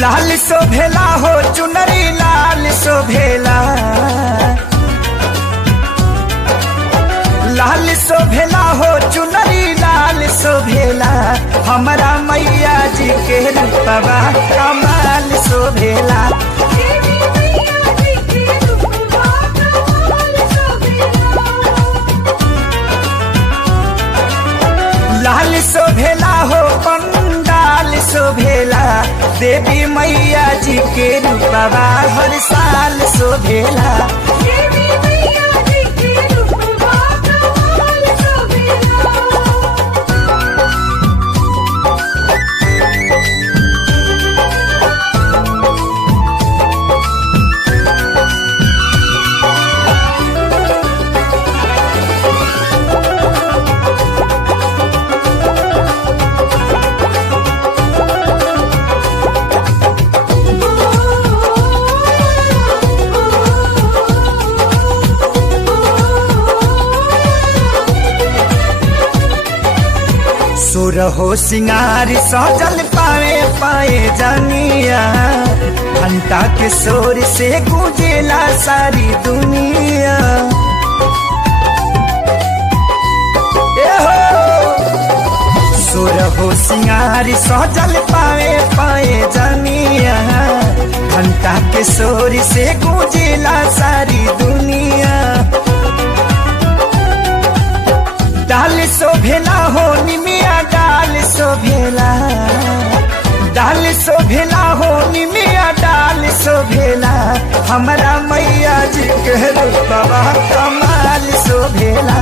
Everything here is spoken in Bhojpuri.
लाल शोभेला हो चुनरी लाल शोभेला, लाल शोभेला हो चुनरी लाल शोभेला, हमारा मैया जी के रूपवा कमाल शोभेला। लाल शोभेला हो पंडाल शोभेला, देवी मैया जी के रूपवा हर साल शोभेला। सुरहो सिंगारी सजल पाए पाए जानिया, घंटा के शोर से गूंजेला सारी दुनिया। सुरहो सिंगारी सजल पाए पाए जानिया, घंटा के शोर से गूंजेला सारी दुनिया। डाल शोभेला हो निमिया डाल शोभेला, डाल शोभेला हो निमिया डाल शोभेला, हमारा मैया जी के रूपवा कमाल शोभेला।